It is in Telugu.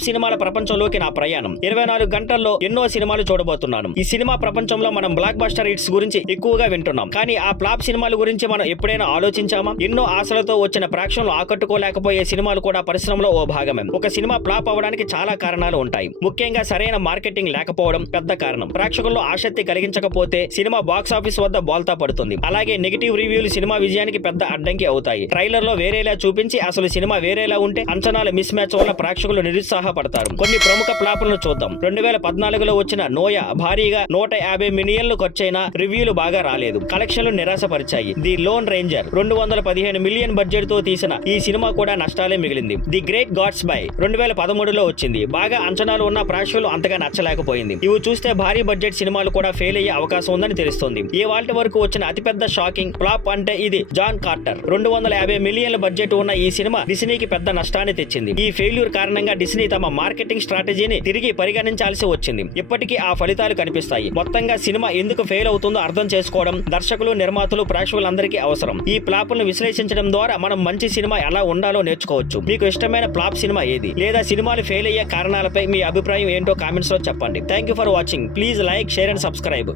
ఫ్లాప్ సినిమాల ప్రపంచంలోకి నా ప్రయాణం. 24 గంటల్లో ఎన్నో సినిమాలు చూడబోతున్నాను. ఈ సినిమా ప్రపంచంలో మనం బ్లాక్ బస్టర్ హిట్స్ గురించి ఎక్కువగా వింటున్నాం. కానీ ఆ ఫ్లాప్ సినిమాల గురించి మనం ఎప్పుడైనా ఆలోచించామా? ఎన్నో ఆశలతో వచ్చిన ప్రేక్షకులను ఆకట్టుకోలేకపోయే సినిమాలు కూడా పరిశ్రమలో ఓ భాగమే. ఒక సినిమా ఫ్లాప్ అవ్వడానికి చాలా కారణాలు ఉంటాయి. ముఖ్యంగా సరైన మార్కెటింగ్ లేకపోవడం పెద్ద కారణం. ప్రేక్షకుల్లో ఆసక్తి కలిగించకపోతే సినిమా బాక్స్ ఆఫీస్ వద్ద బోల్తా పడుతుంది. అలాగే నెగిటివ్ రివ్యూలు సినిమా విజయానికి పెద్ద అడ్డంకి అవుతాయి. ట్రైలర్ లో వేరేలా చూపించి అసలు సినిమా వేరేలా ఉంటే అంచనాల మిస్ మ్యాచ్ వల్ల ప్రేక్షకులు నిరుత్సాహపడతారు. కొన్ని ప్రముఖ ఫ్లాపులను చూద్దాం. 2014లో వచ్చిన నోయా భారీగా 150 మిలియన్లు ఖర్చైనా రివ్యూలు బాగా రాలేదు. కలెక్షన్లు నిరాశపరిచాయి. The lone ranger 215 million budget తో తీసిన ఈ సినిమా కూడా నష్టాలే మిగిలింది. ది గ్రేట్ గాట్స్ బై 2013లో వచ్చింది. బాగా అంచనాలు ఉన్న ప్రేక్షకులు అంతగా నచ్చలేకపోయింది. ఇవి చూస్తే భారీ బడ్జెట్ సినిమాలు కూడా ఫెయిల్ అయ్యే అవకాశం ఉందని తెలుస్తోంది. ఈ వాల్టి వరకు వచ్చిన అతిపెద్ద షాకింగ్ ఫ్లాప్ అంటే ఇది జాన్ కార్టర్. 250 మిలియన్ల బడ్జెట్ ఉన్న ఈ సినిమా డిస్నీకి పెద్ద నష్టాన్ని తెచ్చింది. ఈ ఫెయిల్యూర్ కారణంగా డిస్నీ తమ మార్కెటింగ్ స్ట్రాటజీని తిరిగి పరిగణించాల్సి వచ్చింది. ఇప్పటికీ ఆ ఫలితాలు కనిపిస్తాయి. మొత్తంగా సినిమా ఎందుకు ఫెయిల్ అవుతుందో అర్థం చేసుకోవడం దర్శకులు, నిర్మాతలు, ప్రేక్షకులందరికీ అవసరం. ఈ ఫ్లాపులను విశ్లేషించడం ద్వారా మనం మంచి సినిమా ఎలా ఉండాలో నేర్చుకోవచ్చు. మీకు ఇష్టమైన ఫ్లాప్ సినిమా ఏది? లేదా సినిమాలు ఫెయిల్ అయ్యే కారణాలపై మీ అభిప్రాయం ఏంటో కామెంట్స్ లో చెప్పండి. Thank you for watching. Please like, share and subscribe.